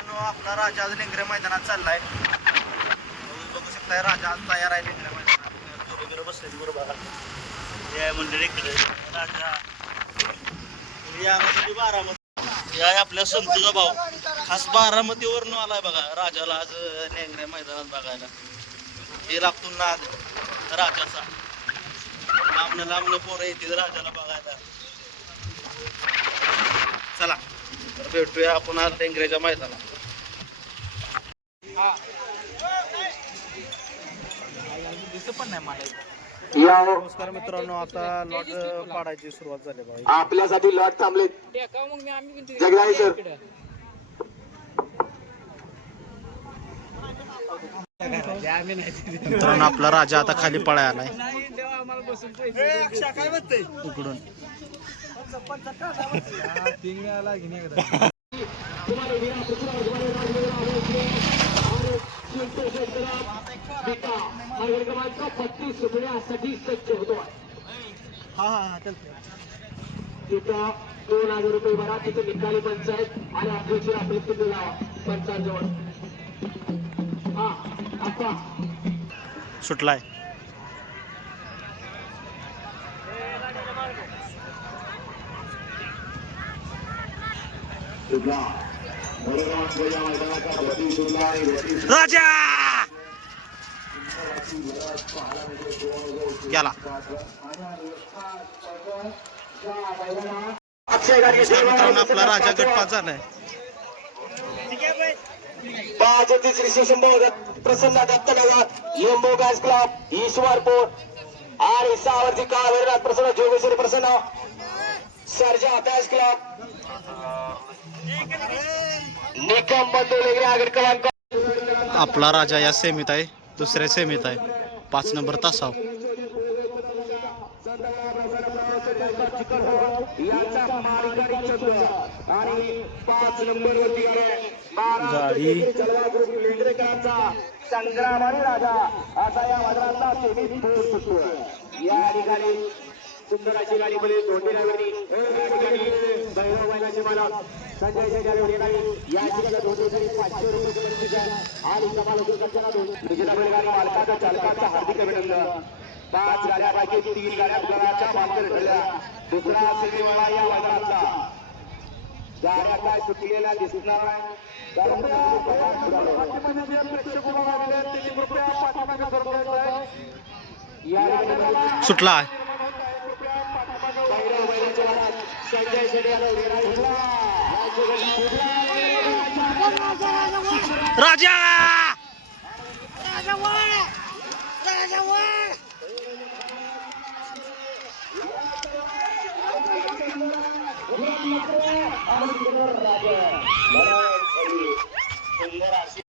मित्रांनो आपला राजा आज लेंगरे मैदानात चाललाय. बघू शकताय राजा आज तयार आहे लेंगरे मैदानात. बसले बरोबर या मंडळी इकडे राजा या म्हणजे बारामती या आपल्या संतूचा भाऊ खास बारामतीवरून आलाय बघा राजाला आज लेंगरे मैदानात बघायला. हे लागतो नाद राजाचा. लांबनं पोरं येतील राजाला बघायला. चला तर भेटूया आपण आज लेंगरेच्या मैदानात. नमस्कार मित्रांनो, आता लॉट पाडायची सुरुवात झाली बघा. आपल्यासाठी लॉट थांबले जगदाई सर. मित्रांनो आपला राजा आता खाली पळाय आलाय इकडून. तिथं 2000 रुपये भरा. तिथे निकाली पंचायत आणि आपल्याची आपली तिथे लावा पंचांजवळ. हा आता सुटलाय. राजा गेला. मित्रांनो आपला राजा गटपास झालाय. 5 शंभर प्रसन्न दत्तनगर लिंबू गॅस क्लब ईश्वरपूर आणि सावरती काळ प्रसन्न जोगेश्वरी प्रसन्न सर्जा गॅस क्लब निकम बंधू लेगरे आगड क्रमांक. आपला राजा या सेमीत आहे, दुसऱ्या सेमीत आहे 5 नंबर तासाव. आणि 5 नंबर वरती गाडी संग्राम आणि राजा असा या मैदानाचा सेमीत सुटतो. या ठिकाणी सुंदर अशी गाडी मध्ये धोंडी नगरी या ठिकाणी भैरव बैलाचे मालक संजय शेजारी या ठिकाणी धोंडीसाठी 500 रुपये बक्षीस आहे. आणि गाडी मालकाचा चालकाचा हार्दिक अभिनंदन. 5 गाड्यापैकी 3 गाड्या घराच्या मागे ठरल्या. दुसरा सेमीवाला या मैदानाचा गाड्या काय सुटलेल्या दिसणार आहे. सुटला. राजा